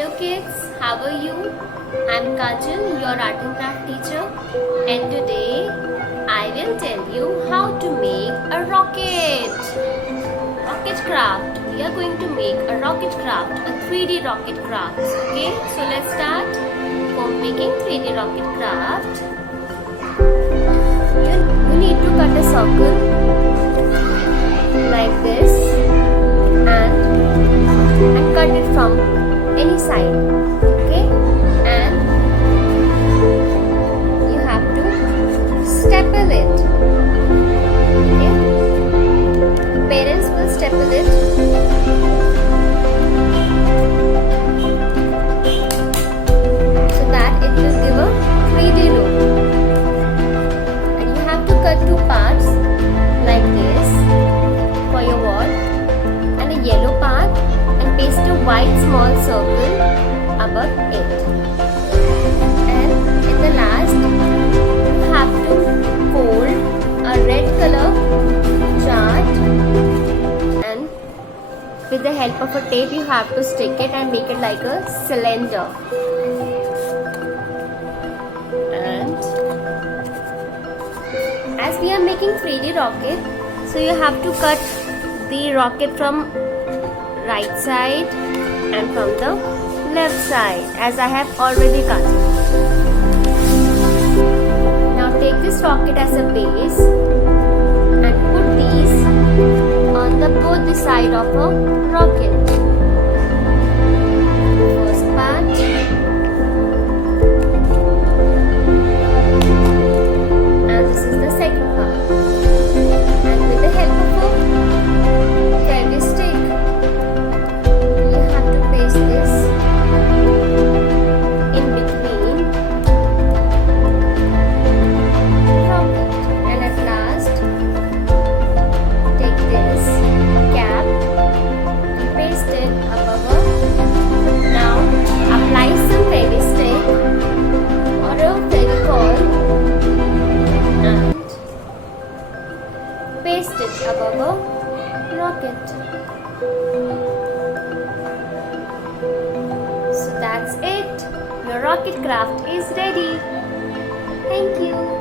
Hello kids, how are you? I'm Kajal, your art and craft teacher, and today I will tell you how to make a rocket. Rocket craft. We are going to make a rocket craft, a 3D rocket craft. Okay, so let's start. For making 3D rocket craft, you need to cut a circle like this and cut it from any side. Okay, and you have to staple it. Okay, parents will staple it so that it will give a 3D look. And you have to cut two parts like this for your wall, and a yellow part, and paste a white small circle above it. And in the last, you have to fold a red color chart, and with the help of a tape you have to stick it and make it like a cylinder. And as we are making 3D rocket, so you have to cut the rocket from right side and from the left side, as I have already cut it. Now take this rocket as a base and put these on both the side of a rocket. First part, and this is the second part. And with the help of a fairy stick, this in between rocket, and at last take this cap and paste it above her. Now apply some fairy stick or a fevicol and paste it above a rocket. So that's it. Your rocket craft is ready. Thank you.